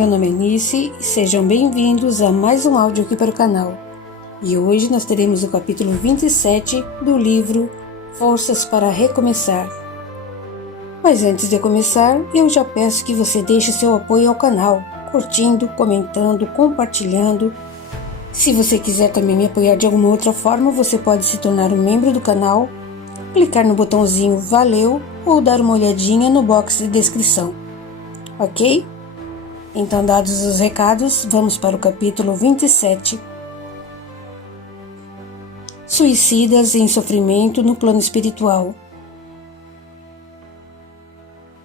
meu nome é Nice e sejam bem-vindos a mais um áudio aqui para o canal. E hoje nós teremos o capítulo 27 do livro Forças para Recomeçar. Mas antes de começar, eu já peço que você deixe seu apoio ao canal, curtindo, comentando, compartilhando. Se você quiser também me apoiar de alguma outra forma, você pode se tornar um membro do canal, clicar no botãozinho Valeu ou dar uma olhadinha no box de descrição. Ok? Então, dados os recados, vamos para o capítulo 27. Suicidas em sofrimento no plano espiritual.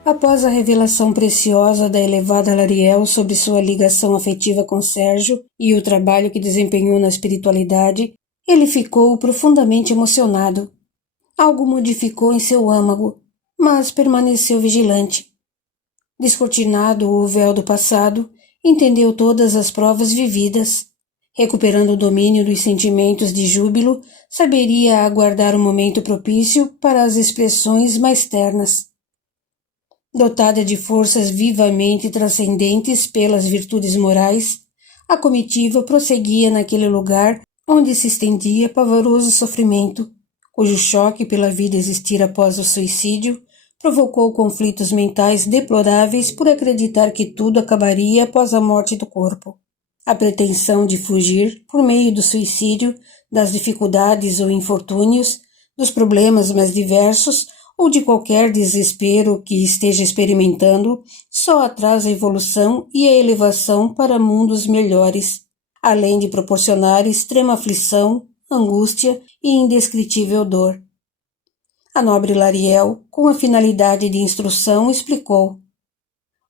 Após a revelação preciosa da elevada Lariel sobre sua ligação afetiva com Sérgio e o trabalho que desempenhou na espiritualidade, ele ficou profundamente emocionado. Algo modificou em seu âmago, mas permaneceu vigilante. Descortinado o véu do passado, entendeu todas as provas vividas. Recuperando o domínio dos sentimentos de júbilo, saberia aguardar o momento propício para as expressões mais ternas. Dotada de forças vivamente transcendentes pelas virtudes morais, a comitiva prosseguia naquele lugar onde se estendia pavoroso sofrimento, cujo choque pela vida existir após o suicídio provocou conflitos mentais deploráveis por acreditar que tudo acabaria após a morte do corpo. A pretensão de fugir, por meio do suicídio, das dificuldades ou infortúnios, dos problemas mais diversos ou de qualquer desespero que esteja experimentando, só atrasa a evolução e a elevação para mundos melhores, além de proporcionar extrema aflição, angústia e indescritível dor. A nobre Lariel, com a finalidade de instrução, explicou: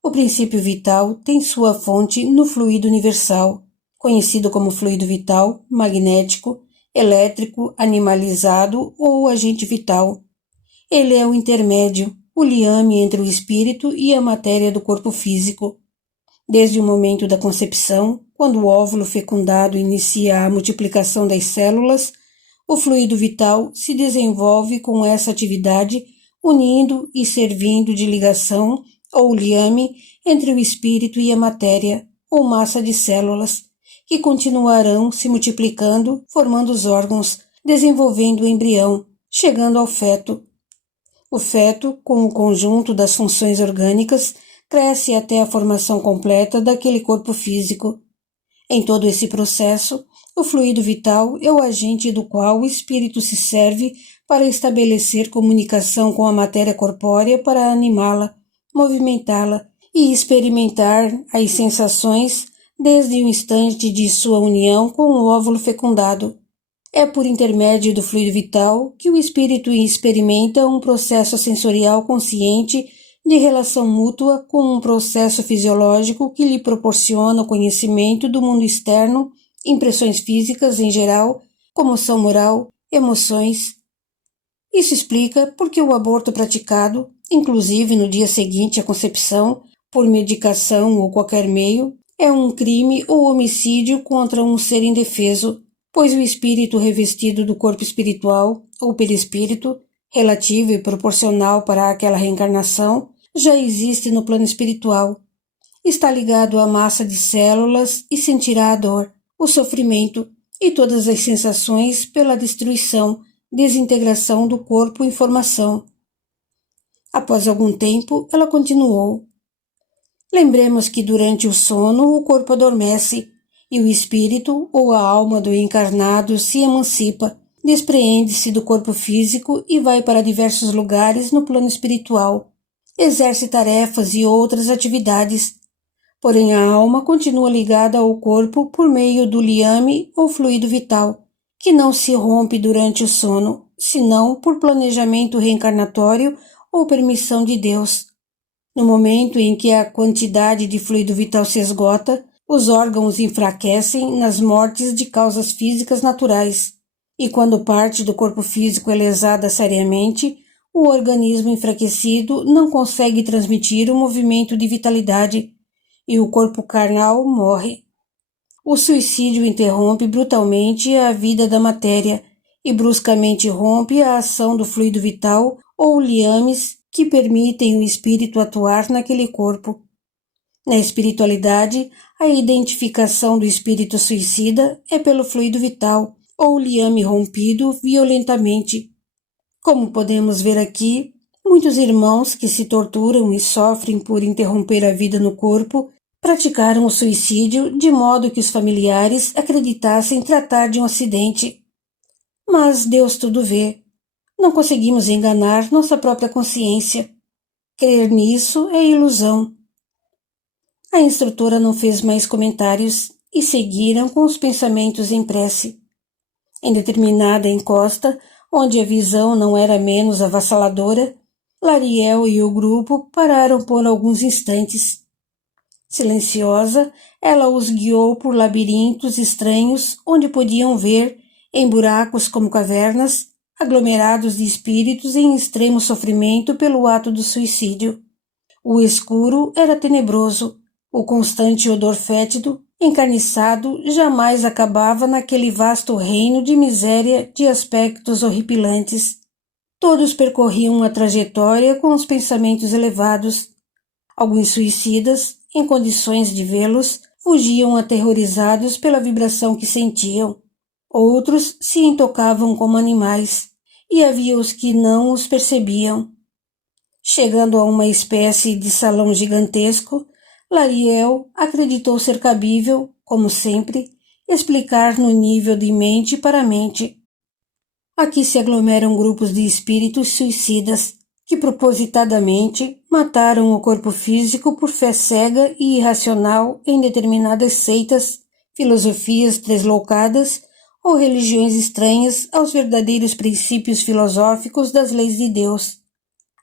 o princípio vital tem sua fonte no fluido universal, conhecido como fluido vital, magnético, elétrico, animalizado ou agente vital. Ele é o intermédio, o liame entre o espírito e a matéria do corpo físico. Desde o momento da concepção, quando o óvulo fecundado inicia a multiplicação das células, o fluido vital se desenvolve com essa atividade, unindo e servindo de ligação ou liame entre o espírito e a matéria, ou massa de células, que continuarão se multiplicando, formando os órgãos, desenvolvendo o embrião, chegando ao feto. O feto, com o conjunto das funções orgânicas, cresce até a formação completa daquele corpo físico. Em todo esse processo, o fluido vital é o agente do qual o espírito se serve para estabelecer comunicação com a matéria corpórea para animá-la, movimentá-la e experimentar as sensações desde o instante de sua união com o óvulo fecundado. É por intermédio do fluido vital que o espírito experimenta um processo sensorial consciente de relação mútua com um processo fisiológico que lhe proporciona o conhecimento do mundo externo, impressões físicas em geral, comoção moral, emoções. Isso explica por que o aborto praticado, inclusive no dia seguinte à concepção, por medicação ou qualquer meio, é um crime ou homicídio contra um ser indefeso, pois o espírito revestido do corpo espiritual, ou perispírito, relativo e proporcional para aquela reencarnação, já existe no plano espiritual. Está ligado à massa de células e sentirá a dor, o sofrimento e todas as sensações pela destruição, desintegração do corpo em formação. Após algum tempo, ela continuou: lembremos que durante o sono o corpo adormece e o espírito ou a alma do encarnado se emancipa, despreende-se do corpo físico e vai para diversos lugares no plano espiritual. Exerce tarefas e outras atividades, porém a alma continua ligada ao corpo por meio do liame ou fluido vital, que não se rompe durante o sono, senão por planejamento reencarnatório ou permissão de Deus. No momento em que a quantidade de fluido vital se esgota, os órgãos enfraquecem nas mortes de causas físicas naturais, e quando parte do corpo físico é lesada seriamente, o organismo enfraquecido não consegue transmitir o movimento de vitalidade e o corpo carnal morre. O suicídio interrompe brutalmente a vida da matéria e bruscamente rompe a ação do fluido vital ou liames que permitem o espírito atuar naquele corpo. Na espiritualidade, a identificação do espírito suicida é pelo fluido vital ou liame rompido violentamente. Como podemos ver aqui, muitos irmãos que se torturam e sofrem por interromper a vida no corpo praticaram o suicídio de modo que os familiares acreditassem tratar de um acidente. Mas Deus tudo vê. Não conseguimos enganar nossa própria consciência. Crer nisso é ilusão. A instrutora não fez mais comentários e seguiram com os pensamentos em prece. Em determinada encosta, onde a visão não era menos avassaladora, Lariel e o grupo pararam por alguns instantes. Silenciosa, ela os guiou por labirintos estranhos onde podiam ver, em buracos como cavernas, aglomerados de espíritos em extremo sofrimento pelo ato do suicídio. O escuro era tenebroso, o constante odor fétido, encarniçado, jamais acabava naquele vasto reino de miséria de aspectos horripilantes. Todos percorriam a trajetória com os pensamentos elevados. Alguns suicidas, em condições de vê-los, fugiam aterrorizados pela vibração que sentiam. Outros se intocavam como animais, e havia os que não os percebiam. Chegando a uma espécie de salão gigantesco, Lariel acreditou ser cabível, como sempre, explicar no nível de mente para mente. Aqui se aglomeram grupos de espíritos suicidas que propositadamente mataram o corpo físico por fé cega e irracional em determinadas seitas, filosofias deslocadas ou religiões estranhas aos verdadeiros princípios filosóficos das leis de Deus.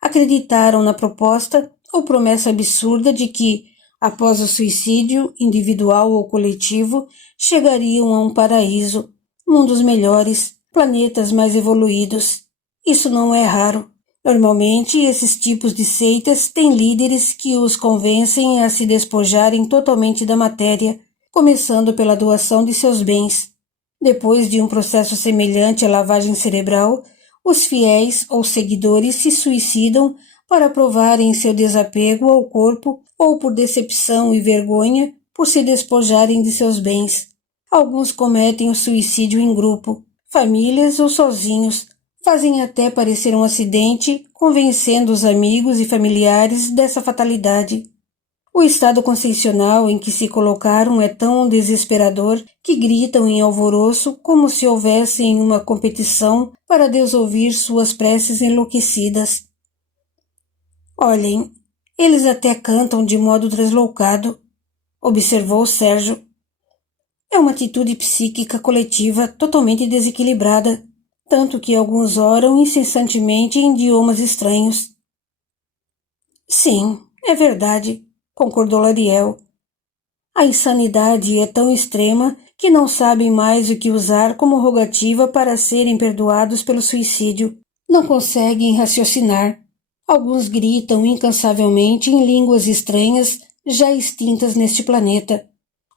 Acreditaram na proposta ou promessa absurda de que, após o suicídio, individual ou coletivo, chegariam a um paraíso, mundos melhores, planetas mais evoluídos. Isso não é raro. Normalmente, esses tipos de seitas têm líderes que os convencem a se despojarem totalmente da matéria, começando pela doação de seus bens. Depois de um processo semelhante à lavagem cerebral, os fiéis ou seguidores se suicidam para provarem seu desapego ao corpo ou por decepção e vergonha por se despojarem de seus bens. Alguns cometem o suicídio em grupo, famílias ou sozinhos, fazem até parecer um acidente, convencendo os amigos e familiares dessa fatalidade. O estado consciencial em que se colocaram é tão desesperador que gritam em alvoroço como se houvessem uma competição para Deus ouvir suas preces enlouquecidas. Olhem, eles até cantam de modo deslocado, observou Sérgio. É uma atitude psíquica coletiva totalmente desequilibrada, tanto que alguns oram incessantemente em idiomas estranhos. Sim, é verdade, concordou Lariel. A insanidade é tão extrema que não sabem mais o que usar como rogativa para serem perdoados pelo suicídio. Não conseguem raciocinar. Alguns gritam incansavelmente em línguas estranhas já extintas neste planeta.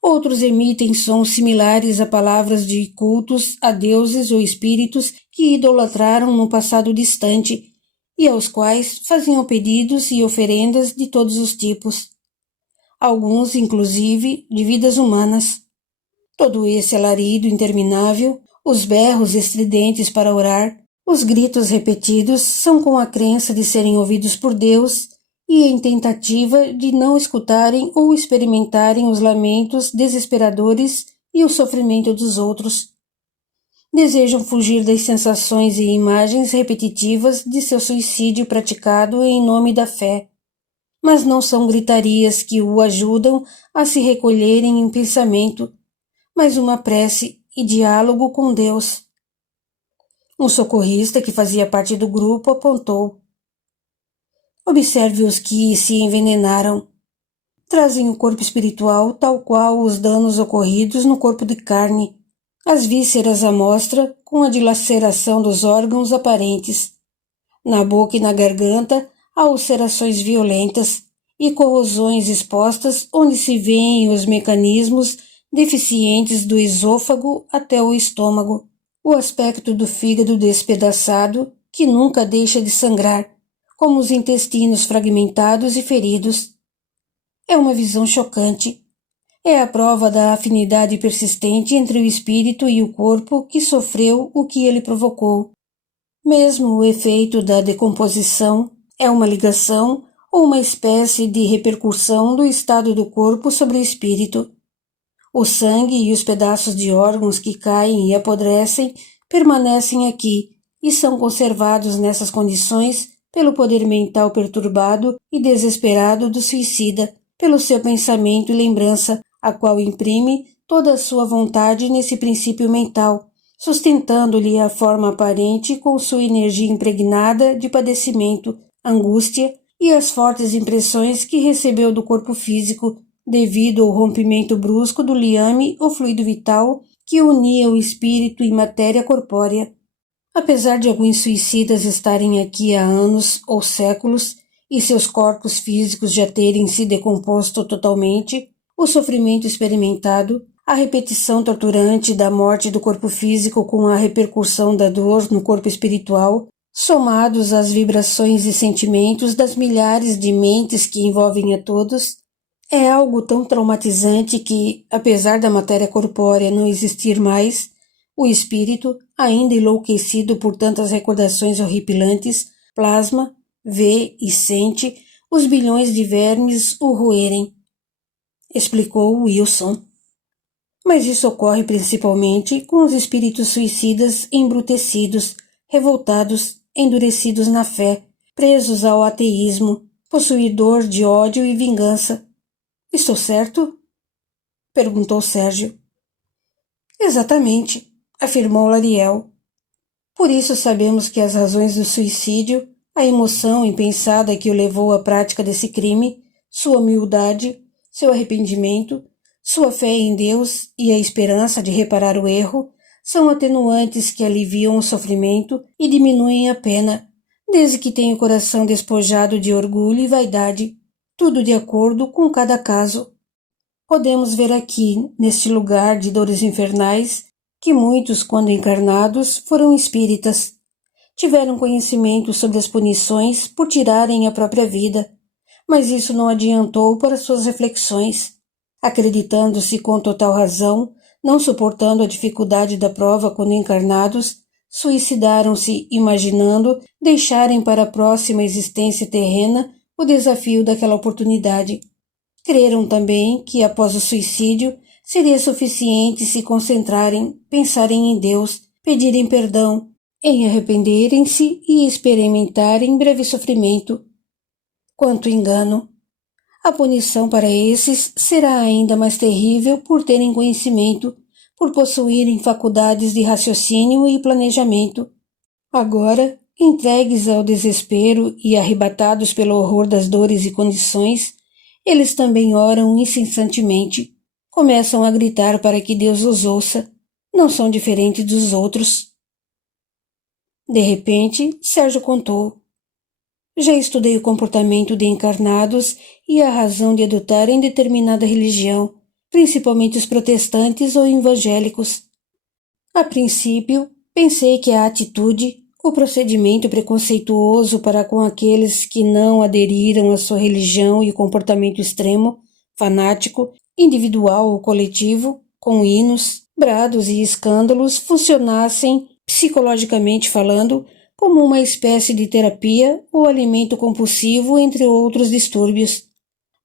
Outros emitem sons similares a palavras de cultos a deuses ou espíritos que idolatraram no passado distante e aos quais faziam pedidos e oferendas de todos os tipos. Alguns, inclusive, de vidas humanas. Todo esse alarido interminável, os berros estridentes para orar, os gritos repetidos são com a crença de serem ouvidos por Deus e em tentativa de não escutarem ou experimentarem os lamentos desesperadores e o sofrimento dos outros. Desejam fugir das sensações e imagens repetitivas de seu suicídio praticado em nome da fé, mas não são gritarias que o ajudam a se recolherem em pensamento, mas uma prece e diálogo com Deus. Um socorrista que fazia parte do grupo apontou. Observe os que se envenenaram. Trazem o corpo espiritual tal qual os danos ocorridos no corpo de carne, as vísceras à mostra com a dilaceração dos órgãos aparentes. Na boca e na garganta há ulcerações violentas e corrosões expostas onde se veem os mecanismos deficientes do esôfago até o estômago, o aspecto do fígado despedaçado que nunca deixa de sangrar, como os intestinos fragmentados e feridos. É uma visão chocante. É a prova da afinidade persistente entre o espírito e o corpo que sofreu o que ele provocou. Mesmo o efeito da decomposição é uma ligação ou uma espécie de repercussão do estado do corpo sobre o espírito. O sangue e os pedaços de órgãos que caem e apodrecem permanecem aqui e são conservados nessas condições pelo poder mental perturbado e desesperado do suicida, pelo seu pensamento e lembrança, a qual imprime toda a sua vontade nesse princípio mental, sustentando-lhe a forma aparente com sua energia impregnada de padecimento, angústia e as fortes impressões que recebeu do corpo físico, devido ao rompimento brusco do liame ou fluido vital que unia o espírito e matéria corpórea. Apesar de alguns suicidas estarem aqui há anos ou séculos e seus corpos físicos já terem se decomposto totalmente, o sofrimento experimentado, a repetição torturante da morte do corpo físico com a repercussão da dor no corpo espiritual, somados às vibrações e sentimentos das milhares de mentes que envolvem a todos, é algo tão traumatizante que, apesar da matéria corpórea não existir mais, o espírito, ainda enlouquecido por tantas recordações horripilantes, plasma, vê e sente os bilhões de vermes o roerem, explicou Wilson. Mas isso ocorre principalmente com os espíritos suicidas embrutecidos, revoltados, endurecidos na fé, presos ao ateísmo, possuidor de ódio e vingança. Estou certo? Perguntou Sérgio. Exatamente, afirmou Lariel. Por isso sabemos que as razões do suicídio, a emoção impensada que o levou à prática desse crime, sua humildade, seu arrependimento, sua fé em Deus e a esperança de reparar o erro, são atenuantes que aliviam o sofrimento e diminuem a pena, desde que tenha o coração despojado de orgulho e vaidade, tudo de acordo com cada caso. Podemos ver aqui, neste lugar de dores infernais, que muitos, quando encarnados, foram espíritas. Tiveram conhecimento sobre as punições por tirarem a própria vida, mas isso não adiantou para suas reflexões. Acreditando-se com total razão, não suportando a dificuldade da prova quando encarnados, suicidaram-se imaginando deixarem para a próxima existência terrena o desafio daquela oportunidade. Creram também que, após o suicídio, seria suficiente se concentrarem, pensarem em Deus, pedirem perdão, em arrependerem-se e experimentarem breve sofrimento. Quanto engano! A punição para esses será ainda mais terrível por terem conhecimento, por possuírem faculdades de raciocínio e planejamento. Agora, entregues ao desespero e arrebatados pelo horror das dores e condições, eles também oram incessantemente, começam a gritar para que Deus os ouça, não são diferentes dos outros. De repente, Sérgio contou. Já estudei o comportamento de encarnados e a razão de adotarem determinada religião, principalmente os protestantes ou evangélicos. A princípio, pensei que a atitude, o procedimento preconceituoso para com aqueles que não aderiram à sua religião e o comportamento extremo, fanático, individual ou coletivo, com hinos, brados e escândalos, funcionassem, psicologicamente falando, como uma espécie de terapia ou alimento compulsivo, entre outros distúrbios.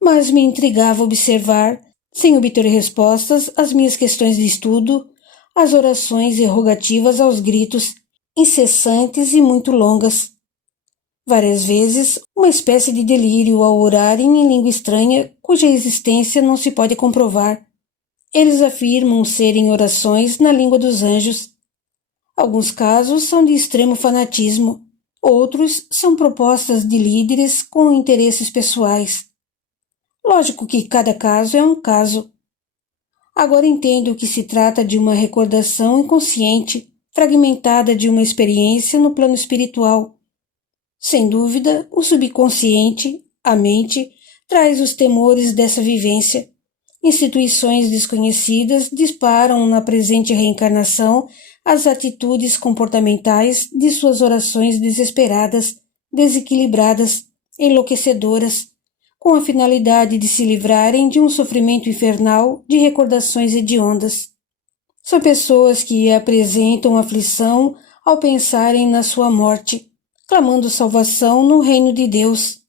Mas me intrigava observar, sem obter respostas às minhas questões de estudo, as orações e rogativas aos gritos, incessantes e muito longas. Várias vezes, uma espécie de delírio ao orarem em língua estranha cuja existência não se pode comprovar. Eles afirmam serem orações na língua dos anjos. Alguns casos são de extremo fanatismo, outros são propostas de líderes com interesses pessoais. Lógico que cada caso é um caso. Agora entendo que se trata de uma recordação inconsciente, fragmentada de uma experiência no plano espiritual. Sem dúvida, o subconsciente, a mente, traz os temores dessa vivência. Instituições desconhecidas disparam na presente reencarnação as atitudes comportamentais de suas orações desesperadas, desequilibradas, enlouquecedoras, com a finalidade de se livrarem de um sofrimento infernal de recordações hediondas. São pessoas que apresentam aflição ao pensarem na sua morte, clamando salvação no reino de Deus.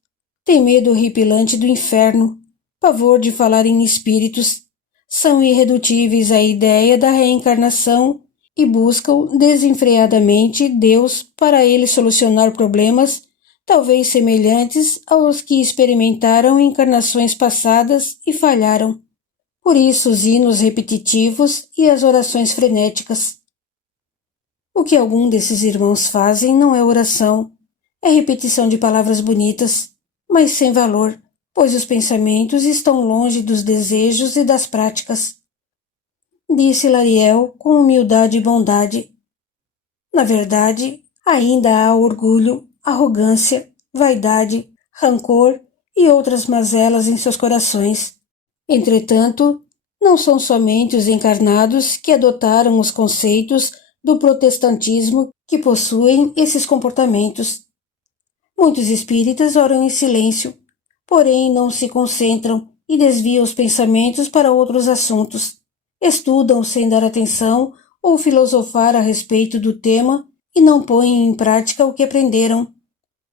Têm medo horripilante do inferno, pavor de falar em espíritos, são irredutíveis à ideia da reencarnação e buscam desenfreadamente Deus para ele solucionar problemas talvez semelhantes aos que experimentaram em encarnações passadas e falharam. Por isso os hinos repetitivos e as orações frenéticas. O que algum desses irmãos fazem não é oração, é repetição de palavras bonitas, mas sem valor, pois os pensamentos estão longe dos desejos e das práticas. Disse Lariel com humildade e bondade. Na verdade, ainda há orgulho, arrogância, vaidade, rancor e outras mazelas em seus corações. Entretanto, não são somente os encarnados que adotaram os conceitos do protestantismo que possuem esses comportamentos. Muitos espíritas oram em silêncio, porém não se concentram e desviam os pensamentos para outros assuntos. Estudam sem dar atenção ou filosofar a respeito do tema e não põem em prática o que aprenderam,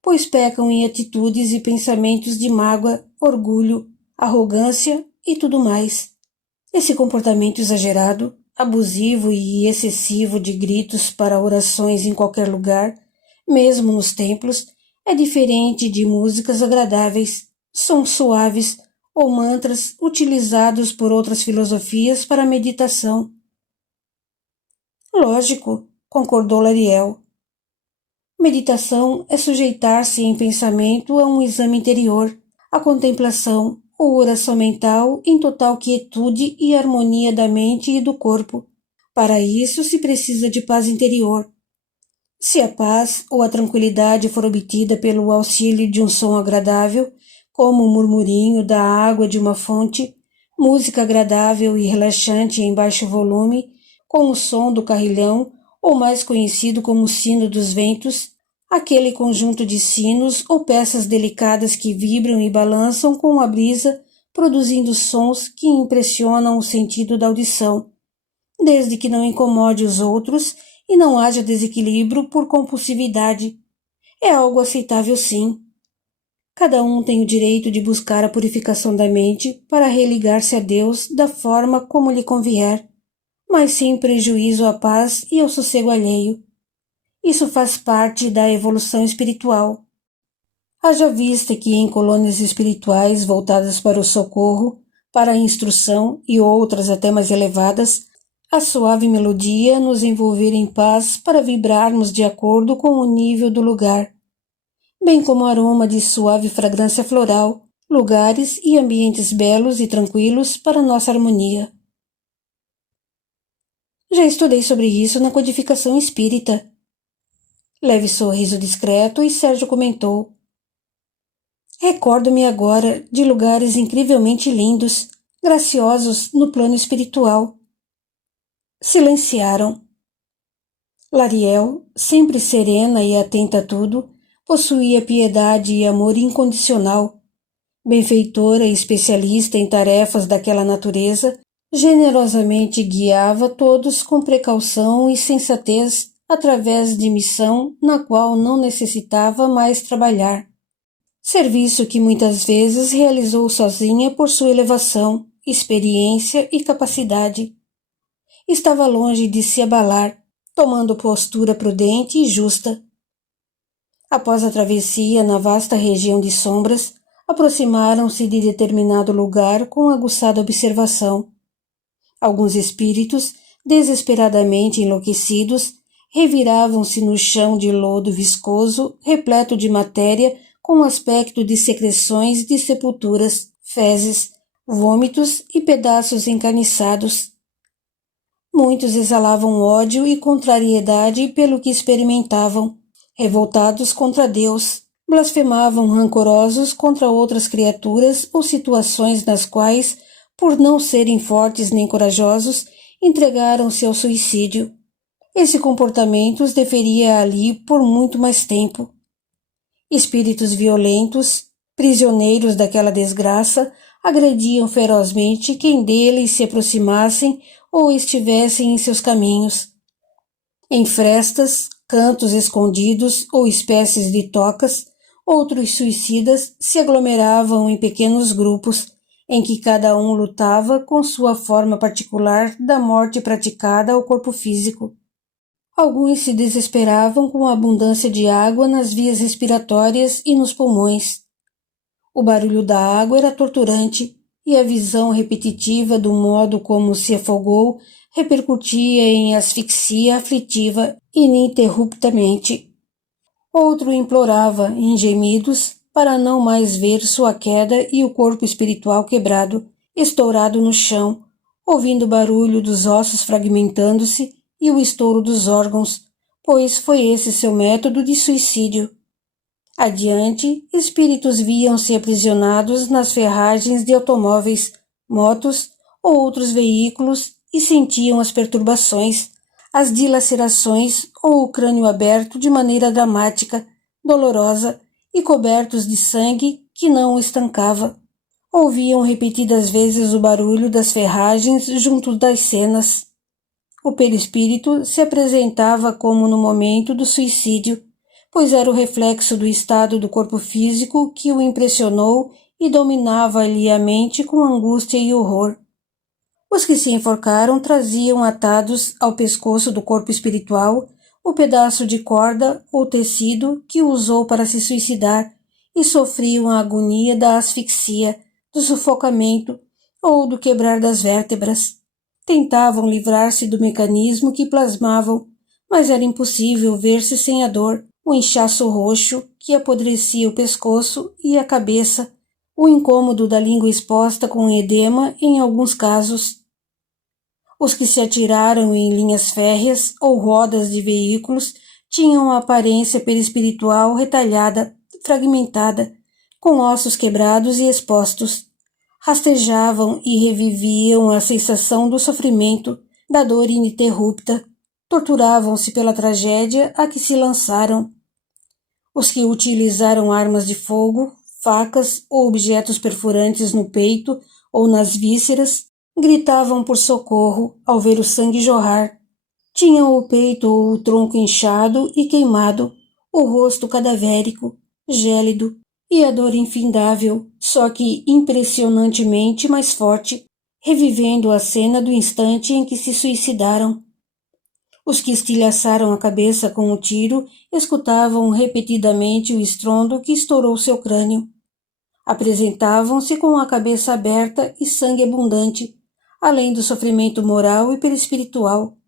pois pecam em atitudes e pensamentos de mágoa, orgulho, arrogância e tudo mais. Esse comportamento exagerado, abusivo e excessivo de gritos para orações em qualquer lugar, mesmo nos templos, é diferente de músicas agradáveis, sons suaves ou mantras utilizados por outras filosofias para meditação. Lógico, concordou Lariel. Meditação é sujeitar-se em pensamento a um exame interior, a contemplação ou oração mental em total quietude e harmonia da mente e do corpo. Para isso se precisa de paz interior. Se a paz ou a tranquilidade for obtida pelo auxílio de um som agradável, como o murmurinho da água de uma fonte, música agradável e relaxante em baixo volume, com o som do carrilhão, ou mais conhecido como sino dos ventos, aquele conjunto de sinos ou peças delicadas que vibram e balançam com a brisa, produzindo sons que impressionam o sentido da audição, desde que não incomode os outros e não haja desequilíbrio por compulsividade. É algo aceitável, sim. Cada um tem o direito de buscar a purificação da mente para religar-se a Deus da forma como lhe convier, mas sem prejuízo à paz e ao sossego alheio. Isso faz parte da evolução espiritual. Haja vista que em colônias espirituais voltadas para o socorro, para a instrução e outras até mais elevadas, a suave melodia nos envolver em paz para vibrarmos de acordo com o nível do lugar, bem como o aroma de suave fragrância floral, lugares e ambientes belos e tranquilos para nossa harmonia. Já estudei sobre isso na codificação espírita. Leve sorriso discreto e Sérgio comentou. Recordo-me agora de lugares incrivelmente lindos, graciosos no plano espiritual. Silenciaram. Lariel, sempre serena e atenta a tudo, possuía piedade e amor incondicional. Benfeitora e especialista em tarefas daquela natureza, generosamente guiava todos com precaução e sensatez através de missão na qual não necessitava mais trabalhar. Serviço que muitas vezes realizou sozinha por sua elevação, experiência e capacidade. Estava longe de se abalar, tomando postura prudente e justa. Após a travessia na vasta região de sombras, aproximaram-se de determinado lugar com aguçada observação. Alguns espíritos, desesperadamente enlouquecidos, reviravam-se no chão de lodo viscoso, repleto de matéria, com aspecto de secreções de sepulturas, fezes, vômitos e pedaços encarniçados. Muitos exalavam ódio e contrariedade pelo que experimentavam, revoltados contra Deus, blasfemavam rancorosos contra outras criaturas ou situações nas quais, por não serem fortes nem corajosos, entregaram-se ao suicídio. Esse comportamento os deferia ali por muito mais tempo. Espíritos violentos, Prisioneiros daquela desgraça, agrediam ferozmente quem deles se aproximassem ou estivessem em seus caminhos. Em frestas, cantos escondidos ou espécies de tocas, outros suicidas se aglomeravam em pequenos grupos, em que cada um lutava com sua forma particular da morte praticada ao corpo físico. Alguns se desesperavam com a abundância de água nas vias respiratórias e nos pulmões. O barulho da água era torturante e a visão repetitiva do modo como se afogou repercutia em asfixia aflitiva ininterruptamente. Outro implorava, em gemidos, para não mais ver sua queda e o corpo espiritual quebrado, estourado no chão, ouvindo o barulho dos ossos fragmentando-se e o estouro dos órgãos, pois foi esse seu método de suicídio. Adiante, espíritos viam-se aprisionados nas ferragens de automóveis, motos ou outros veículos e sentiam as perturbações, as dilacerações ou o crânio aberto de maneira dramática, dolorosa e cobertos de sangue que não o estancava. Ouviam repetidas vezes o barulho das ferragens junto das cenas. O perispírito se apresentava como no momento do suicídio, pois era o reflexo do estado do corpo físico que o impressionou e dominava-lhe a mente com angústia e horror. Os que se enforcaram traziam atados ao pescoço do corpo espiritual o pedaço de corda ou tecido que usou para se suicidar e sofriam a agonia da asfixia, do sufocamento ou do quebrar das vértebras. Tentavam livrar-se do mecanismo que plasmavam, mas era impossível ver-se sem a dor, o inchaço roxo que apodrecia o pescoço e a cabeça, o incômodo da língua exposta com edema em alguns casos. Os que se atiraram em linhas férreas ou rodas de veículos tinham a aparência perispiritual retalhada, fragmentada, com ossos quebrados e expostos. Rastejavam e reviviam a sensação do sofrimento, da dor ininterrupta. Torturavam-se pela tragédia a que se lançaram. Os que utilizaram armas de fogo, facas ou objetos perfurantes no peito ou nas vísceras, gritavam por socorro ao ver o sangue jorrar. Tinham o peito ou o tronco inchado e queimado, o rosto cadavérico, gélido, e a dor infindável, só que impressionantemente mais forte, revivendo a cena do instante em que se suicidaram. Os que estilhaçaram a cabeça com o tiro escutavam repetidamente o estrondo que estourou seu crânio. Apresentavam-se com a cabeça aberta e sangue abundante, além do sofrimento moral e perispiritual.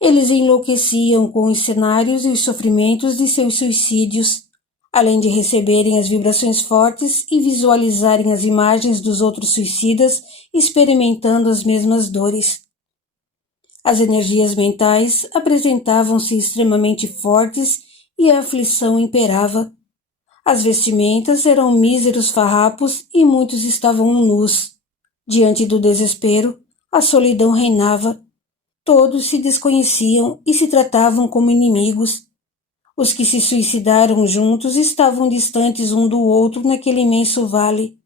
Eles enlouqueciam com os cenários e os sofrimentos de seus suicídios, além de receberem as vibrações fortes e visualizarem as imagens dos outros suicidas experimentando as mesmas dores. As energias mentais apresentavam-se extremamente fortes e a aflição imperava. As vestimentas eram míseros farrapos e muitos estavam nus. Diante do desespero, a solidão reinava. Todos se desconheciam e se tratavam como inimigos. Os que se suicidaram juntos estavam distantes um do outro naquele imenso vale.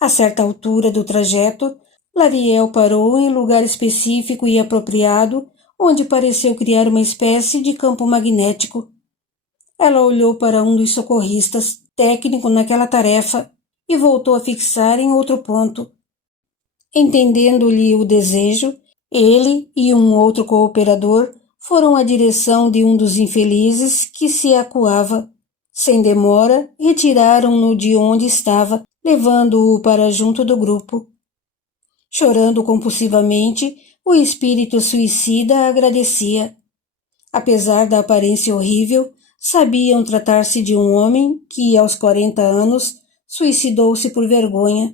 A certa altura do trajeto, Lariel parou em lugar específico e apropriado, onde pareceu criar uma espécie de campo magnético. Ela olhou para um dos socorristas, técnico naquela tarefa, e voltou a fixar em outro ponto. Entendendo-lhe o desejo, ele e um outro cooperador foram à direção de um dos infelizes que se acuava. Sem demora, retiraram-no de onde estava, levando-o para junto do grupo. Chorando compulsivamente, o espírito suicida agradecia. Apesar da aparência horrível, sabiam tratar-se de um homem que, aos 40 anos, suicidou-se por vergonha.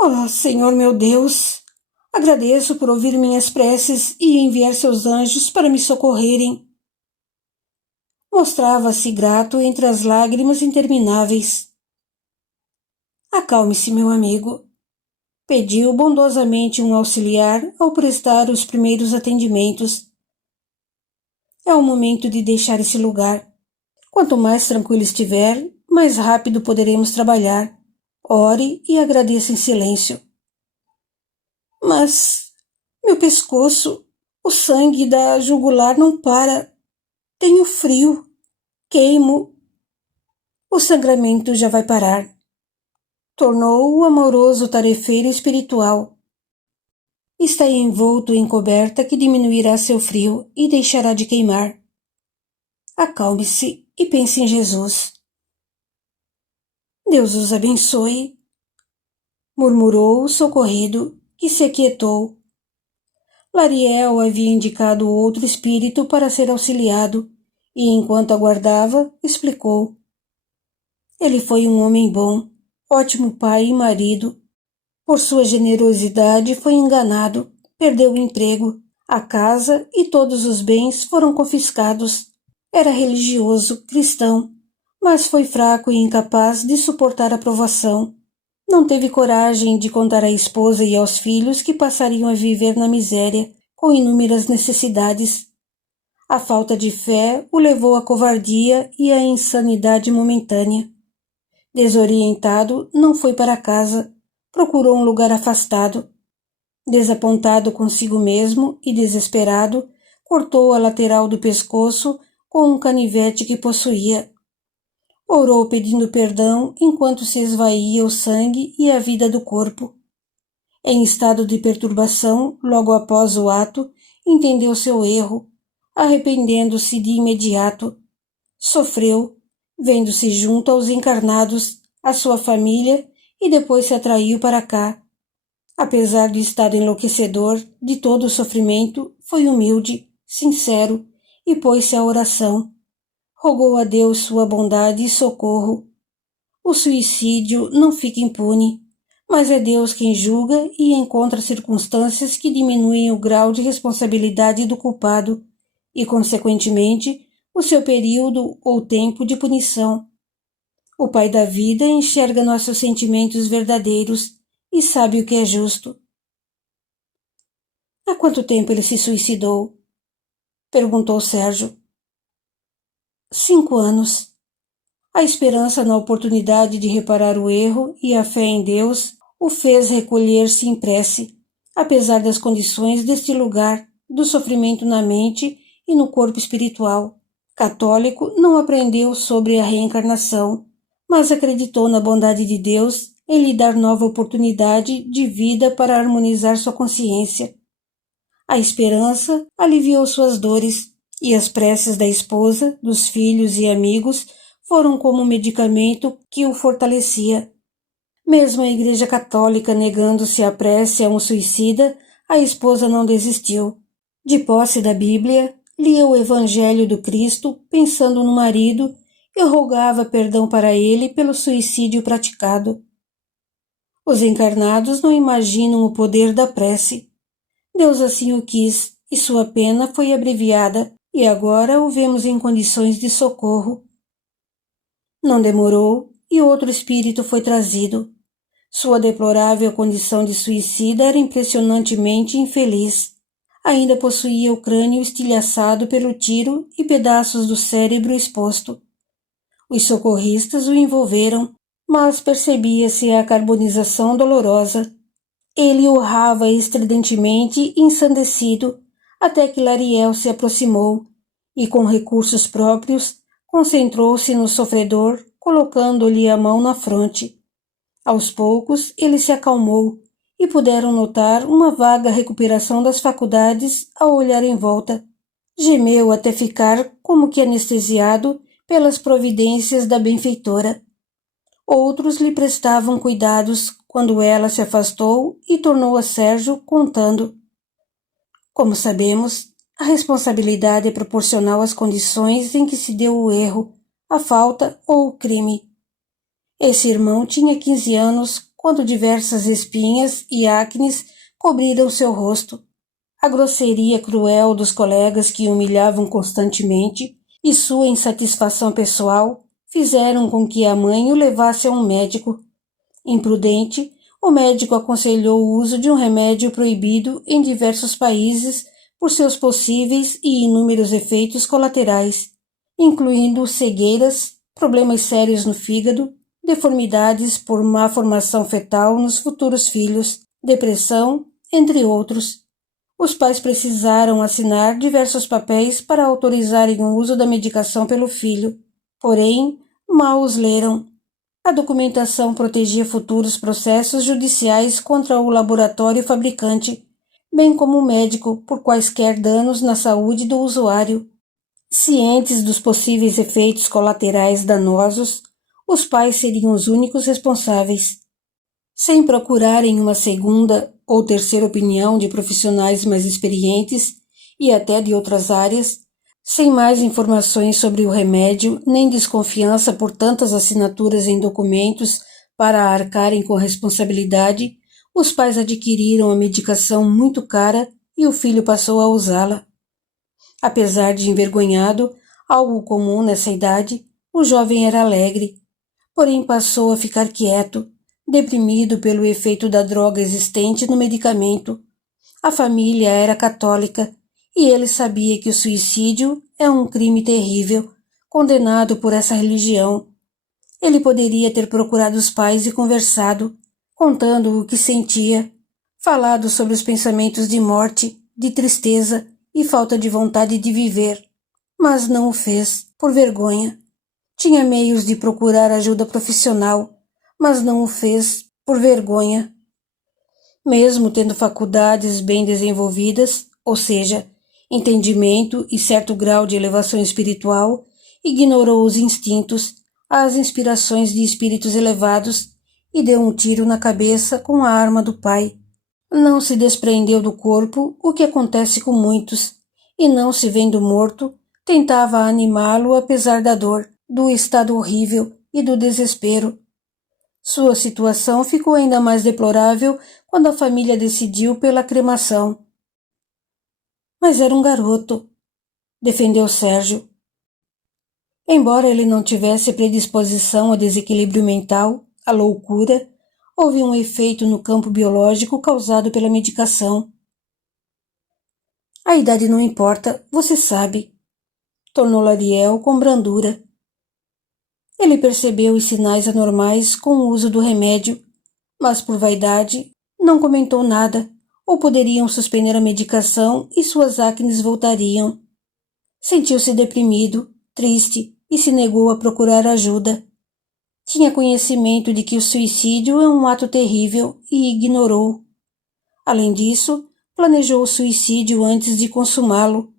Oh, Senhor meu Deus! Agradeço por ouvir minhas preces e enviar seus anjos para me socorrerem. Mostrava-se grato entre as lágrimas intermináveis. Acalme-se, meu amigo. Pediu bondosamente um auxiliar ao prestar os primeiros atendimentos. É o momento de deixar esse lugar. Quanto mais tranquilo estiver, mais rápido poderemos trabalhar. Ore e agradeça em silêncio. Mas meu pescoço, o sangue da jugular não para. Tenho frio. Queimo. O sangramento já vai parar. Tornou o amoroso tarefeiro espiritual. Está envolto em coberta que diminuirá seu frio e deixará de queimar. Acalme-se e pense em Jesus. Deus os abençoe, murmurou o socorrido, que se aquietou. Lariel havia indicado outro espírito para ser auxiliado, e enquanto aguardava, explicou. Ele foi um homem bom, ótimo pai e marido. Por sua generosidade foi enganado, perdeu o emprego, a casa e todos os bens foram confiscados. Era religioso, cristão, mas foi fraco e incapaz de suportar a provação. Não teve coragem de contar à esposa e aos filhos que passariam a viver na miséria, com inúmeras necessidades. A falta de fé o levou à covardia e à insanidade momentânea. Desorientado, não foi para casa, procurou um lugar afastado. Desapontado consigo mesmo e desesperado, cortou a lateral do pescoço com um canivete que possuía. Orou pedindo perdão enquanto se esvaía o sangue e a vida do corpo. Em estado de perturbação, logo após o ato, entendeu seu erro, arrependendo-se de imediato. Sofreu, vendo-se junto aos encarnados, à sua família, e depois se atraiu para cá. Apesar do estado enlouquecedor de todo o sofrimento, foi humilde, sincero, e pôs-se à oração. Rogou a Deus sua bondade e socorro. O suicídio não fica impune, mas é Deus quem julga e encontra circunstâncias que diminuem o grau de responsabilidade do culpado e, consequentemente, o seu período ou tempo de punição. O Pai da vida enxerga nossos sentimentos verdadeiros e sabe o que é justo. Há quanto tempo ele se suicidou? Perguntou Sérgio. 5 anos. A esperança na oportunidade de reparar o erro e a fé em Deus o fez recolher-se em prece, apesar das condições deste lugar, do sofrimento na mente e no corpo espiritual. Católico, não aprendeu sobre a reencarnação, mas acreditou na bondade de Deus em lhe dar nova oportunidade de vida para harmonizar sua consciência. A esperança aliviou suas dores, e as preces da esposa, dos filhos e amigos foram como um medicamento que o fortalecia. Mesmo a Igreja Católica negando-se à prece a um suicida, a esposa não desistiu. De posse da Bíblia, lia o Evangelho do Cristo pensando no marido e rogava perdão para ele pelo suicídio praticado. Os encarnados não imaginam o poder da prece. Deus assim o quis, e sua pena foi abreviada, e agora o vemos em condições de socorro. Não demorou, e outro espírito foi trazido. Sua deplorável condição de suicida era impressionantemente infeliz. Ainda possuía o crânio estilhaçado pelo tiro e pedaços do cérebro exposto. Os socorristas o envolveram, mas percebia-se a carbonização dolorosa. Ele urrava estridentemente, ensandecido, até que Lariel se aproximou e, com recursos próprios, concentrou-se no sofredor, colocando-lhe a mão na fronte. Aos poucos, ele se acalmou e puderam notar uma vaga recuperação das faculdades ao olhar em volta. Gemeu até ficar como que anestesiado pelas providências da benfeitora. Outros lhe prestavam cuidados quando ela se afastou e tornou a Sérgio contando. Como sabemos, a responsabilidade é proporcional às condições em que se deu o erro, a falta ou o crime. Esse irmão tinha 15 anos quando diversas espinhas e acnes cobriram seu rosto. A grosseria cruel dos colegas que o humilhavam constantemente e sua insatisfação pessoal fizeram com que a mãe o levasse a um médico. Imprudente, o médico aconselhou o uso de um remédio proibido em diversos países por seus possíveis e inúmeros efeitos colaterais, incluindo cegueiras, problemas sérios no fígado, deformidades por má formação fetal nos futuros filhos, depressão, entre outros. Os pais precisaram assinar diversos papéis para autorizarem o uso da medicação pelo filho, porém, mal os leram. A documentação protegia futuros processos judiciais contra o laboratório fabricante, bem como o médico por quaisquer danos na saúde do usuário. Cientes dos possíveis efeitos colaterais danosos, os pais seriam os únicos responsáveis. Sem procurarem uma segunda ou terceira opinião de profissionais mais experientes e até de outras áreas, sem mais informações sobre o remédio nem desconfiança por tantas assinaturas em documentos para arcarem com a responsabilidade, os pais adquiriram a medicação muito cara e o filho passou a usá-la. Apesar de envergonhado, algo comum nessa idade, o jovem era alegre, porém passou a ficar quieto, deprimido pelo efeito da droga existente no medicamento. A família era católica e ele sabia que o suicídio é um crime terrível, condenado por essa religião. Ele poderia ter procurado os pais e conversado, contando o que sentia, falado sobre os pensamentos de morte, de tristeza e falta de vontade de viver, mas não o fez, por vergonha. Tinha meios de procurar ajuda profissional, mas não o fez, por vergonha. Mesmo tendo faculdades bem desenvolvidas, ou seja, entendimento e certo grau de elevação espiritual, ignorou os instintos, as inspirações de espíritos elevados e deu um tiro na cabeça com a arma do pai. Não se desprendeu do corpo, o que acontece com muitos, e não se vendo morto, tentava animá-lo apesar da dor, do estado horrível e do desespero. Sua situação ficou ainda mais deplorável quando a família decidiu pela cremação. Mas era um garoto, defendeu Sérgio. Embora ele não tivesse predisposição ao desequilíbrio mental, à loucura, houve um efeito no campo biológico causado pela medicação. A idade não importa, você sabe, tornou Lariel com brandura. Ele percebeu os sinais anormais com o uso do remédio, mas por vaidade não comentou nada, ou poderiam suspender a medicação e suas acnes voltariam. Sentiu-se deprimido, triste e se negou a procurar ajuda. Tinha conhecimento de que o suicídio é um ato terrível e ignorou. Além disso, planejou o suicídio antes de consumá-lo.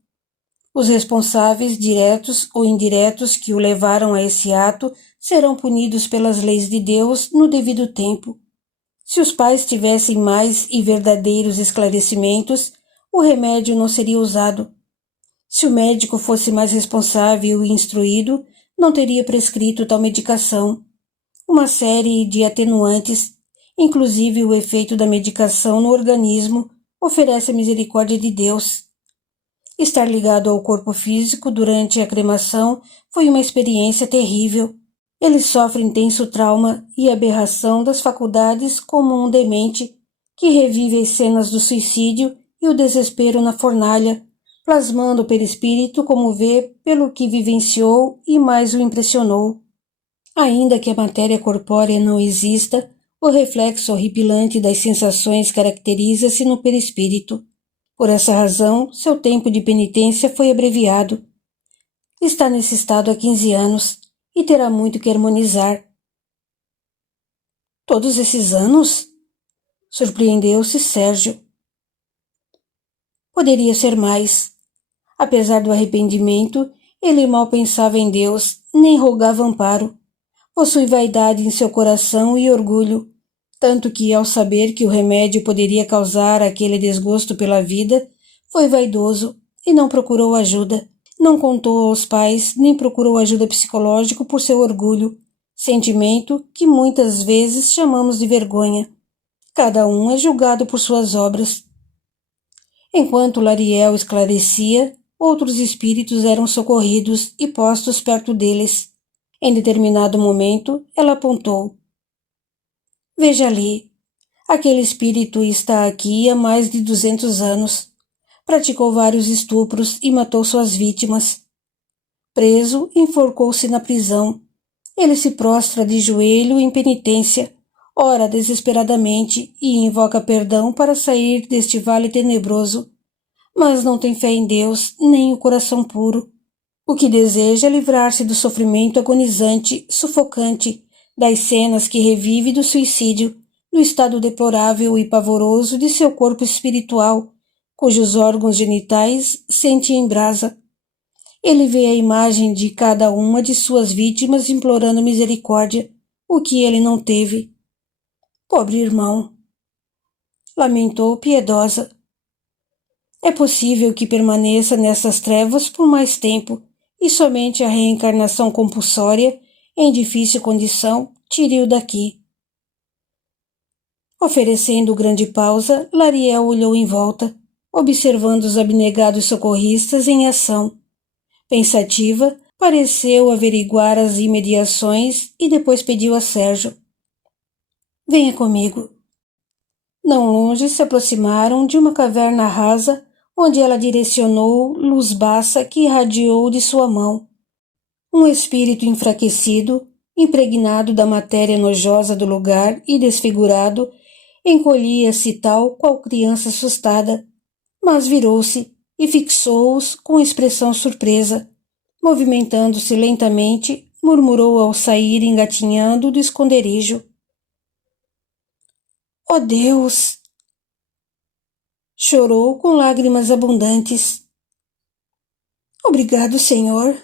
Os responsáveis, diretos ou indiretos, que o levaram a esse ato serão punidos pelas leis de Deus no devido tempo. Se os pais tivessem mais e verdadeiros esclarecimentos, o remédio não seria usado. Se o médico fosse mais responsável e instruído, não teria prescrito tal medicação. Uma série de atenuantes, inclusive o efeito da medicação no organismo, oferece a misericórdia de Deus. Estar ligado ao corpo físico durante a cremação foi uma experiência terrível. Ele sofre intenso trauma e aberração das faculdades como um demente, que revive as cenas do suicídio e o desespero na fornalha, plasmando o perispírito como vê pelo que vivenciou e mais o impressionou. Ainda que a matéria corpórea não exista, o reflexo horripilante das sensações caracteriza-se no perispírito. Por essa razão, seu tempo de penitência foi abreviado. Está nesse estado há 15 anos e terá muito que harmonizar. Todos esses anos? Surpreendeu-se Sérgio. Poderia ser mais. Apesar do arrependimento, ele mal pensava em Deus, nem rogava amparo. Possui vaidade em seu coração e orgulho, tanto que, ao saber que o remédio poderia causar aquele desgosto pela vida, foi vaidoso e não procurou ajuda. Não contou aos pais, nem procurou ajuda psicológica por seu orgulho, sentimento que muitas vezes chamamos de vergonha. Cada um é julgado por suas obras. Enquanto Lariel esclarecia, outros espíritos eram socorridos e postos perto deles. Em determinado momento, ela apontou. Veja ali, aquele espírito está aqui há mais de 200 anos. Praticou vários estupros e matou suas vítimas. Preso, enforcou-se na prisão. Ele se prostra de joelho em penitência, ora desesperadamente e invoca perdão para sair deste vale tenebroso, mas não tem fé em Deus nem o coração puro. O que deseja é livrar-se do sofrimento agonizante, sufocante, das cenas que revive do suicídio, do estado deplorável e pavoroso de seu corpo espiritual, cujos órgãos genitais sente em brasa. Ele vê a imagem de cada uma de suas vítimas implorando misericórdia, o que ele não teve. Pobre irmão! Lamentou piedosa. É possível que permaneça nessas trevas por mais tempo, e somente a reencarnação compulsória, em difícil condição, tire-o daqui. Oferecendo grande pausa, Lariel olhou em volta, observando os abnegados socorristas em ação. Pensativa, pareceu averiguar as imediações e depois pediu a Sérgio: venha comigo. Não longe se aproximaram de uma caverna rasa, onde ela direcionou luz baça que irradiou de sua mão. Um espírito enfraquecido, impregnado da matéria nojosa do lugar e desfigurado, encolhia-se tal qual criança assustada, mas virou-se e fixou-os com expressão surpresa. Movimentando-se lentamente, murmurou ao sair engatinhando do esconderijo: ó Deus! Chorou com lágrimas abundantes. Obrigado, Senhor.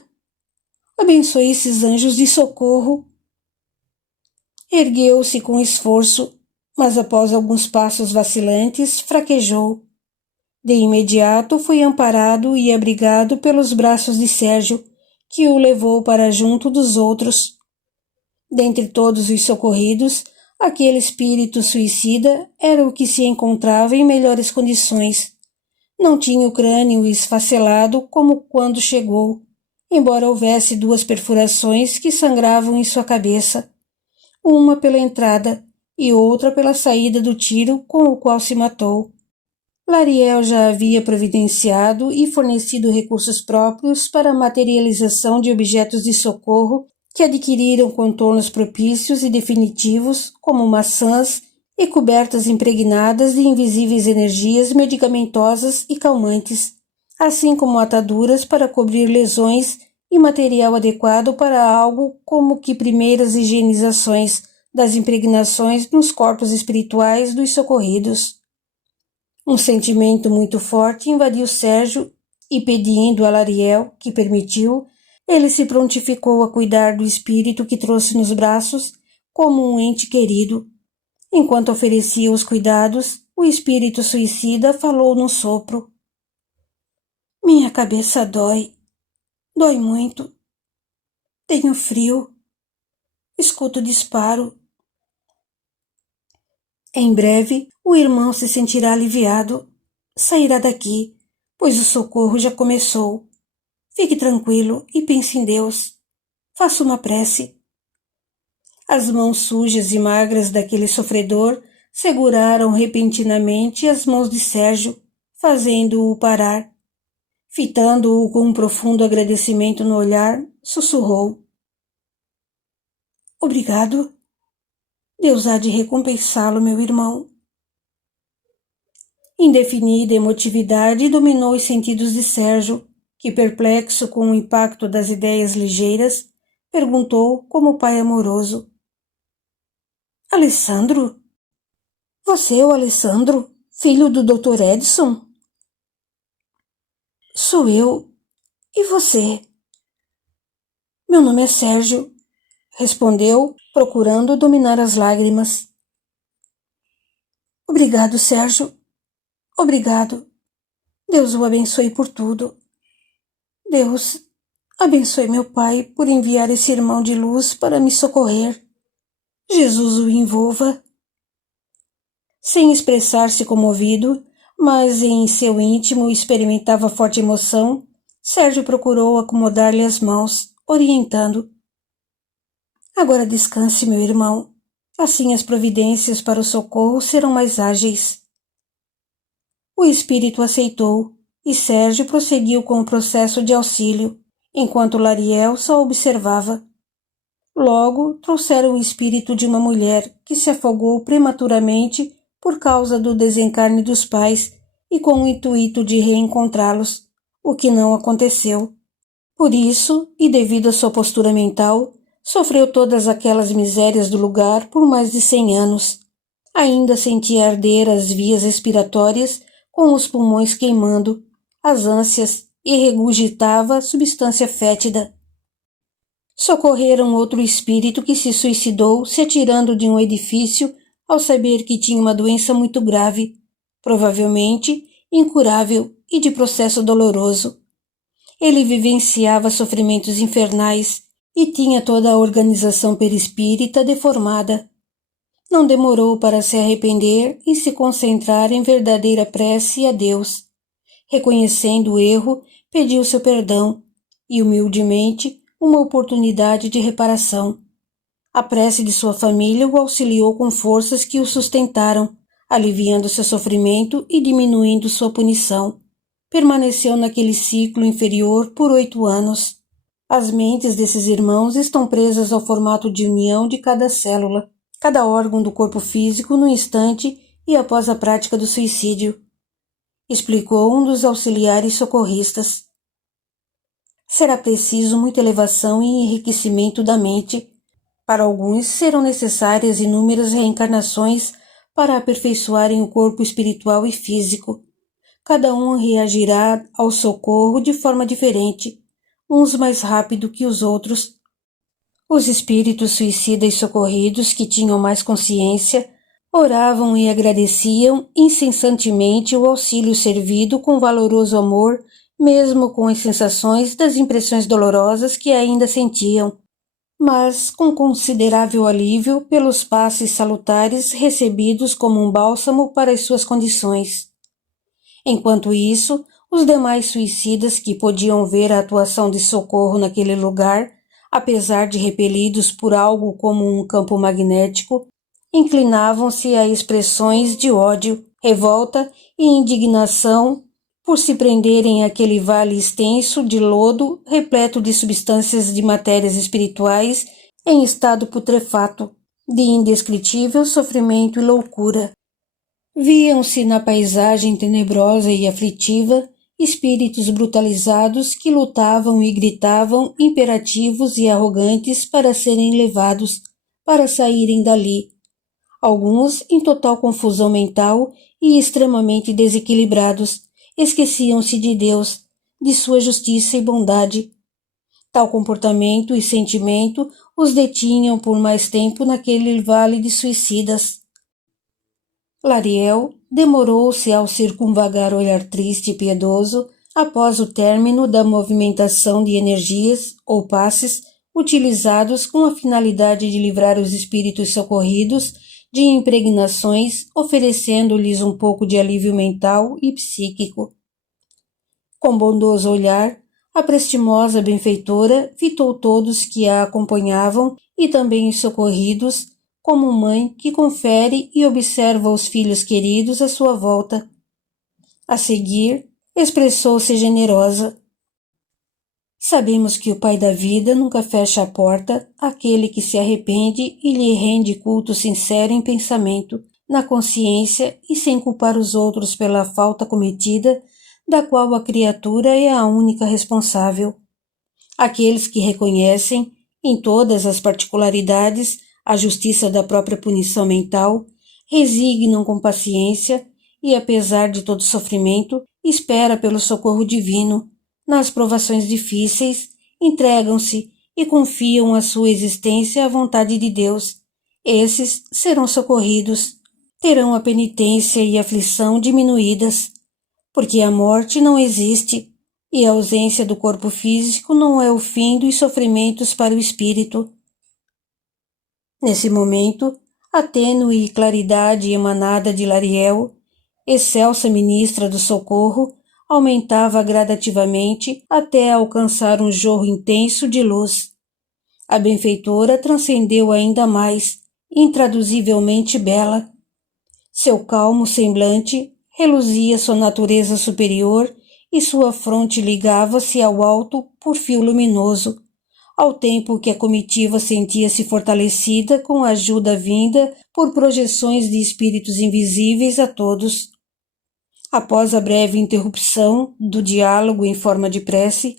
Abençoe esses anjos de socorro. Ergueu-se com esforço, mas após alguns passos vacilantes, fraquejou. De imediato foi amparado e abrigado pelos braços de Sérgio, que o levou para junto dos outros. Dentre todos os socorridos, aquele espírito suicida era o que se encontrava em melhores condições. Não tinha o crânio esfacelado como quando chegou, embora houvesse 2 perfurações que sangravam em sua cabeça, uma pela entrada e outra pela saída do tiro com o qual se matou. Lariel já havia providenciado e fornecido recursos próprios para a materialização de objetos de socorro que adquiriram contornos propícios e definitivos, como maçãs e cobertas impregnadas de invisíveis energias medicamentosas e calmantes, assim como ataduras para cobrir lesões e material adequado para algo como que primeiras higienizações das impregnações nos corpos espirituais dos socorridos. Um sentimento muito forte invadiu Sérgio e, pedindo a Lariel que permitiu, ele se prontificou a cuidar do espírito que trouxe nos braços como um ente querido. Enquanto oferecia os cuidados, o espírito suicida falou num sopro: minha cabeça dói. Dói muito. Tenho frio. Escuto disparo. Em breve, o irmão se sentirá aliviado. Sairá daqui, pois o socorro já começou. Fique tranquilo e pense em Deus. Faça uma prece. As mãos sujas e magras daquele sofredor seguraram repentinamente as mãos de Sérgio, fazendo-o parar. Fitando-o com um profundo agradecimento no olhar, sussurrou: obrigado. Deus há de recompensá-lo, meu irmão. Indefinida emotividade dominou os sentidos de Sérgio, que, perplexo com o impacto das ideias ligeiras, perguntou como pai amoroso: Alessandro? Você é o Alessandro, filho do Dr. Edson? Sou eu. E você? Meu nome é Sérgio, respondeu, procurando dominar as lágrimas. Obrigado, Sérgio. Obrigado. Deus o abençoe por tudo. Deus abençoe meu pai por enviar esse irmão de luz para me socorrer. Jesus o envolva. Sem expressar-se comovido, mas em seu íntimo experimentava forte emoção, Sérgio procurou acomodar-lhe as mãos, orientando: agora descanse, meu irmão. Assim as providências para o socorro serão mais ágeis. O espírito aceitou, e Sérgio prosseguiu com o processo de auxílio, enquanto Lariel só observava. Logo, trouxeram o espírito de uma mulher que se afogou prematuramente por causa do desencarne dos pais e com o intuito de reencontrá-los, o que não aconteceu. Por isso, e devido à sua postura mental, sofreu todas aquelas misérias do lugar por mais de 100 anos. Ainda sentia arder as vias respiratórias com os pulmões queimando, as ânsias, e regurgitava substância fétida. Socorreram outro espírito que se suicidou se atirando de um edifício ao saber que tinha uma doença muito grave, provavelmente incurável e de processo doloroso. Ele vivenciava sofrimentos infernais e tinha toda a organização perispírita deformada. Não demorou para se arrepender e se concentrar em verdadeira prece a Deus. Reconhecendo o erro, pediu seu perdão e, humildemente, uma oportunidade de reparação. A prece de sua família o auxiliou com forças que o sustentaram, aliviando seu sofrimento e diminuindo sua punição. Permaneceu naquele ciclo inferior por 8 anos. As mentes desses irmãos estão presas ao formato de união de cada célula, cada órgão do corpo físico no instante e após a prática do suicídio, explicou um dos auxiliares socorristas. Será preciso muita elevação e enriquecimento da mente. Para alguns serão necessárias inúmeras reencarnações para aperfeiçoarem o corpo espiritual e físico. Cada um reagirá ao socorro de forma diferente, uns mais rápido que os outros. Os espíritos suicidas socorridos que tinham mais consciência oravam e agradeciam incessantemente o auxílio servido com valoroso amor, mesmo com as sensações das impressões dolorosas que ainda sentiam, mas com considerável alívio pelos passes salutares recebidos como um bálsamo para as suas condições. Enquanto isso, os demais suicidas que podiam ver a atuação de socorro naquele lugar, apesar de repelidos por algo como um campo magnético, inclinavam-se a expressões de ódio, revolta e indignação por se prenderem àquele vale extenso de lodo repleto de substâncias de matérias espirituais em estado putrefato, de indescritível sofrimento e loucura. Viam-se na paisagem tenebrosa e aflitiva espíritos brutalizados que lutavam e gritavam imperativos e arrogantes para serem levados, para saírem dali. Alguns, em total confusão mental e extremamente desequilibrados, esqueciam-se de Deus, de sua justiça e bondade. Tal comportamento e sentimento os detinham por mais tempo naquele vale de suicidas. Lariel demorou-se ao circunvagar o olhar triste e piedoso após o término da movimentação de energias ou passes utilizados com a finalidade de livrar os espíritos socorridos de impregnações, oferecendo-lhes um pouco de alívio mental e psíquico. Com bondoso olhar, a prestimosa benfeitora fitou todos que a acompanhavam e também os socorridos, como mãe que confere e observa os filhos queridos à sua volta. A seguir, expressou-se generosa. Sabemos que o Pai da vida nunca fecha a porta àquele que se arrepende e lhe rende culto sincero em pensamento, na consciência e sem culpar os outros pela falta cometida, da qual a criatura é a única responsável. Aqueles que reconhecem, em todas as particularidades, a justiça da própria punição mental, resignam com paciência e, apesar de todo sofrimento, espera pelo socorro divino. Nas provações difíceis, entregam-se e confiam a sua existência à vontade de Deus. Esses serão socorridos, terão a penitência e a aflição diminuídas, porque a morte não existe e a ausência do corpo físico não é o fim dos sofrimentos para o espírito. Nesse momento, a tênue claridade emanada de Lariel, excelsa ministra do socorro, aumentava gradativamente até alcançar um jorro intenso de luz. A benfeitora transcendeu ainda mais, intraduzivelmente bela. Seu calmo semblante reluzia sua natureza superior e sua fronte ligava-se ao alto por fio luminoso, ao tempo que a comitiva sentia-se fortalecida com a ajuda vinda por projeções de espíritos invisíveis a todos. Após a breve interrupção do diálogo em forma de prece,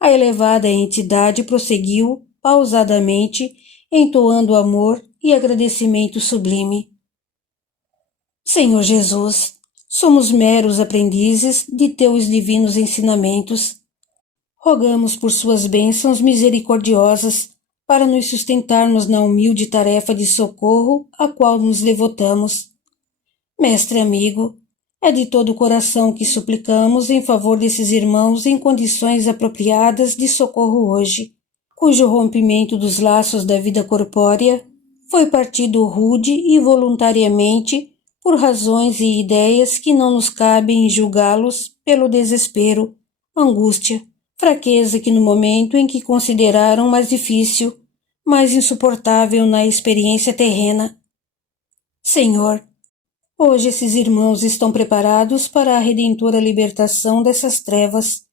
a elevada entidade prosseguiu, pausadamente, entoando amor e agradecimento sublime. Senhor Jesus, somos meros aprendizes de teus divinos ensinamentos. Rogamos por suas bênçãos misericordiosas para nos sustentarmos na humilde tarefa de socorro a qual nos devotamos. Mestre amigo, é de todo o coração que suplicamos em favor desses irmãos em condições apropriadas de socorro hoje, cujo rompimento dos laços da vida corpórea foi partido rude e voluntariamente por razões e ideias que não nos cabem julgá-los pelo desespero, angústia, fraqueza que no momento em que consideraram mais difícil, mais insuportável na experiência terrena. Senhor, hoje esses irmãos estão preparados para a redentora libertação dessas trevas,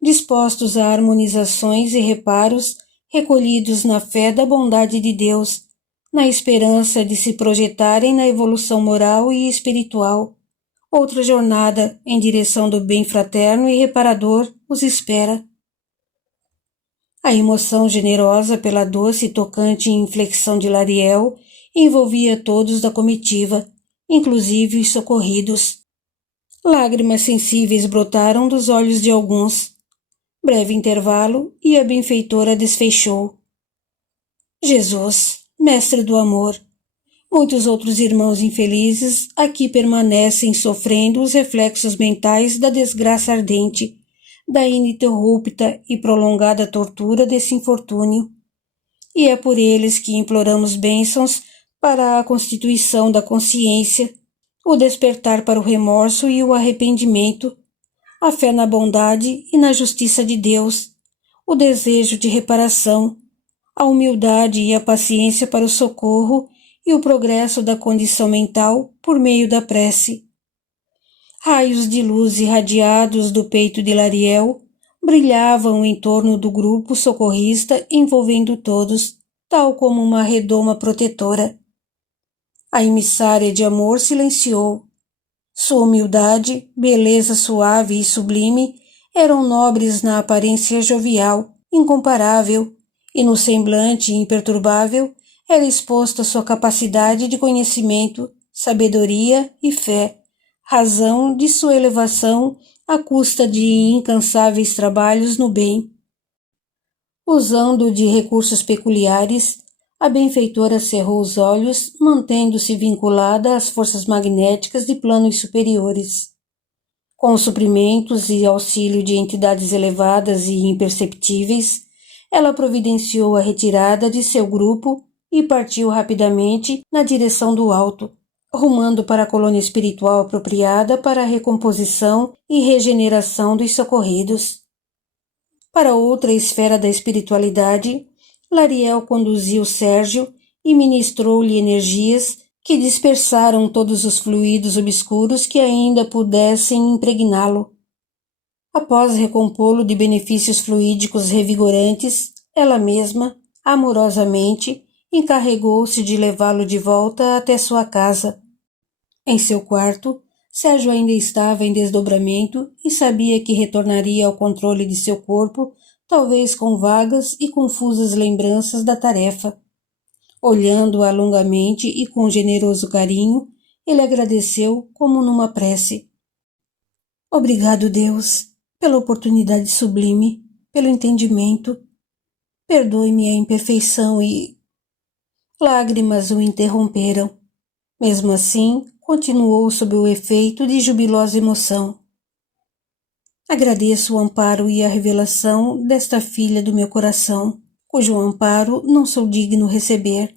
dispostos a harmonizações e reparos recolhidos na fé da bondade de Deus, na esperança de se projetarem na evolução moral e espiritual. Outra jornada em direção do bem fraterno e reparador os espera. A emoção generosa pela doce e tocante inflexão de Lariel envolvia todos da comitiva, inclusive os socorridos. Lágrimas sensíveis brotaram dos olhos de alguns. Breve intervalo e a benfeitora desfechou. Jesus, mestre do amor, muitos outros irmãos infelizes aqui permanecem sofrendo os reflexos mentais da desgraça ardente, da ininterrupta e prolongada tortura desse infortúnio. E é por eles que imploramos bênçãos para a constituição da consciência, o despertar para o remorso e o arrependimento, a fé na bondade e na justiça de Deus, o desejo de reparação, a humildade e a paciência para o socorro e o progresso da condição mental por meio da prece. Raios de luz irradiados do peito de Lariel brilhavam em torno do grupo socorrista, envolvendo todos, tal como uma redoma protetora. A emissária de amor silenciou. Sua humildade, beleza suave e sublime eram nobres na aparência jovial, incomparável, e no semblante imperturbável era exposta sua capacidade de conhecimento, sabedoria e fé, razão de sua elevação à custa de incansáveis trabalhos no bem. Usando de recursos peculiares, a benfeitora cerrou os olhos, mantendo-se vinculada às forças magnéticas de planos superiores. Com suprimentos e auxílio de entidades elevadas e imperceptíveis, ela providenciou a retirada de seu grupo e partiu rapidamente na direção do alto, rumando para a colônia espiritual apropriada para a recomposição e regeneração dos socorridos. Para outra esfera da espiritualidade, Lariel conduziu Sérgio e ministrou-lhe energias que dispersaram todos os fluidos obscuros que ainda pudessem impregná-lo. Após recompô-lo de benefícios fluídicos revigorantes, ela mesma, amorosamente, encarregou-se de levá-lo de volta até sua casa. Em seu quarto, Sérgio ainda estava em desdobramento e sabia que retornaria ao controle de seu corpo, talvez com vagas e confusas lembranças da tarefa. Olhando-a longamente e com generoso carinho, ele agradeceu como numa prece. Obrigado, Deus, pela oportunidade sublime, pelo entendimento. Perdoe-me a imperfeição e... Lágrimas o interromperam. Mesmo assim, continuou sob o efeito de jubilosa emoção. Agradeço o amparo e a revelação desta filha do meu coração, cujo amparo não sou digno receber.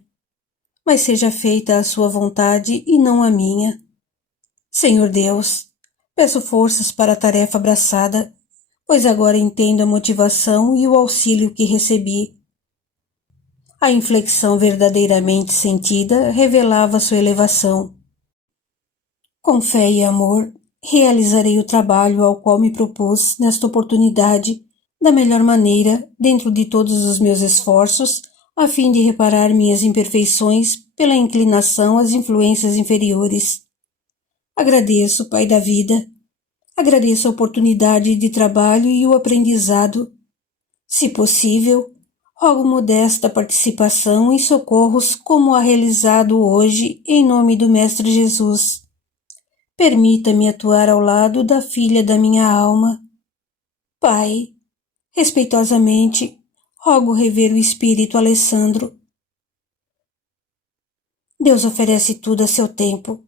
Mas seja feita a sua vontade e não a minha. Senhor Deus, peço forças para a tarefa abraçada, pois agora entendo a motivação e o auxílio que recebi. A inflexão verdadeiramente sentida revelava sua elevação. Com fé e amor, realizarei o trabalho ao qual me propus nesta oportunidade, da melhor maneira, dentro de todos os meus esforços, a fim de reparar minhas imperfeições pela inclinação às influências inferiores. Agradeço, Pai da vida. Agradeço a oportunidade de trabalho e o aprendizado. Se possível, rogo modesta participação em socorros como a realizado hoje em nome do Mestre Jesus. Permita-me atuar ao lado da filha da minha alma. Pai, respeitosamente, rogo rever o espírito Alessandro. Deus oferece tudo a seu tempo,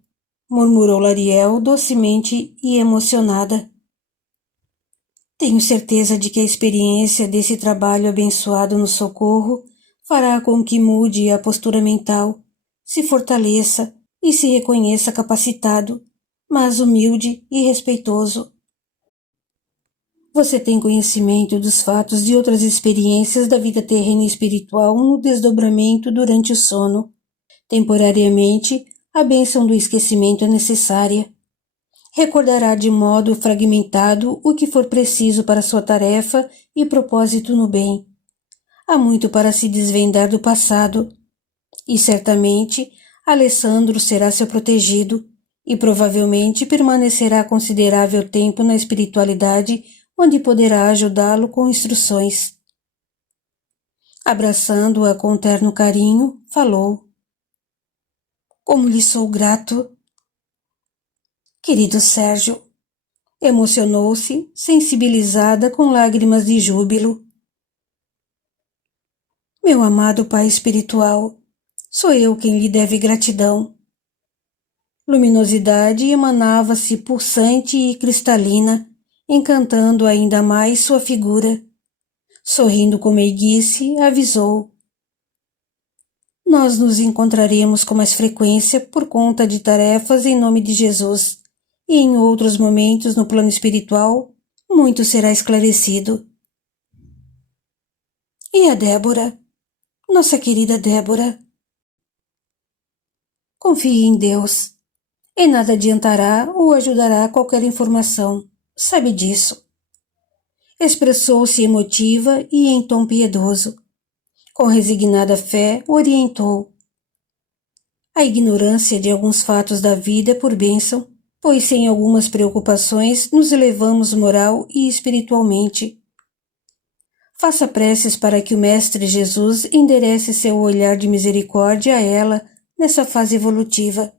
murmurou Lariel docemente e emocionada. Tenho certeza de que a experiência desse trabalho abençoado no socorro fará com que mude a postura mental, se fortaleça e se reconheça capacitado, mas humilde e respeitoso. Você tem conhecimento dos fatos de outras experiências da vida terrena e espiritual no desdobramento durante o sono. Temporariamente, a bênção do esquecimento é necessária. Recordará de modo fragmentado o que for preciso para sua tarefa e propósito no bem. Há muito para se desvendar do passado, e certamente Alessandro será seu protegido e provavelmente permanecerá considerável tempo na espiritualidade, onde poderá ajudá-lo com instruções. Abraçando-a com terno carinho, falou: Como lhe sou grato! Querido Sérgio, emocionou-se, sensibilizada com lágrimas de júbilo. Meu amado Pai espiritual, sou eu quem lhe deve gratidão. Luminosidade emanava-se pulsante e cristalina, encantando ainda mais sua figura. Sorrindo com meiguice, avisou: Nós nos encontraremos com mais frequência por conta de tarefas em nome de Jesus, e em outros momentos no plano espiritual, muito será esclarecido. E a Débora? Nossa querida Débora? Confie em Deus. Em nada adiantará ou ajudará qualquer informação. Sabe disso. Expressou-se emotiva e em tom piedoso. Com resignada fé, orientou. A ignorância de alguns fatos da vida é por bênção, pois sem algumas preocupações nos elevamos moral e espiritualmente. Faça preces para que o Mestre Jesus enderece seu olhar de misericórdia a ela nessa fase evolutiva.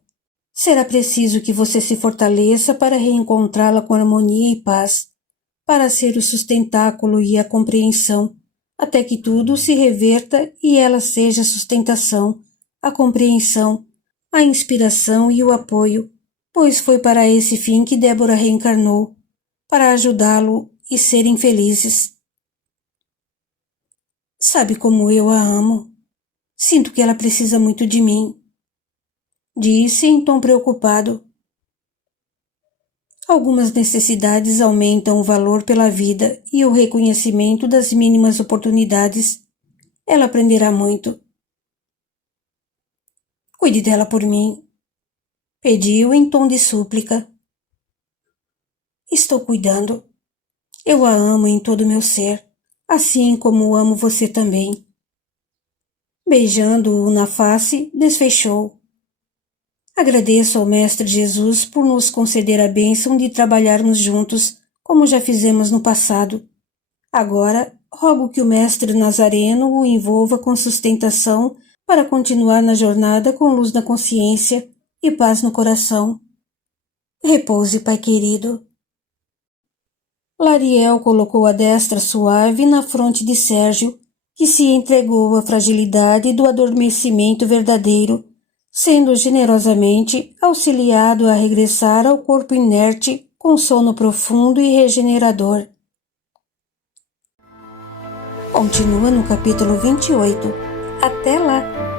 Será preciso que você se fortaleça para reencontrá-la com harmonia e paz, para ser o sustentáculo e a compreensão, até que tudo se reverta e ela seja a sustentação, a compreensão, a inspiração e o apoio, pois foi para esse fim que Débora reencarnou, para ajudá-lo e serem felizes. Sabe como eu a amo. Sinto que ela precisa muito de mim. Disse em tom preocupado. Algumas necessidades aumentam o valor pela vida e o reconhecimento das mínimas oportunidades. Ela aprenderá muito. Cuide dela por mim. Pediu em tom de súplica. Estou cuidando. Eu a amo em todo o meu ser, assim como amo você também. Beijando-o na face, desfechou. Agradeço ao Mestre Jesus por nos conceder a bênção de trabalharmos juntos, como já fizemos no passado. Agora, rogo que o Mestre Nazareno o envolva com sustentação para continuar na jornada com luz na consciência e paz no coração. Repouse, Pai querido. Lariel colocou a destra suave na fronte de Sérgio, que se entregou à fragilidade do adormecimento verdadeiro, sendo generosamente auxiliado a regressar ao corpo inerte com sono profundo e regenerador. Continua no capítulo 28. Até lá!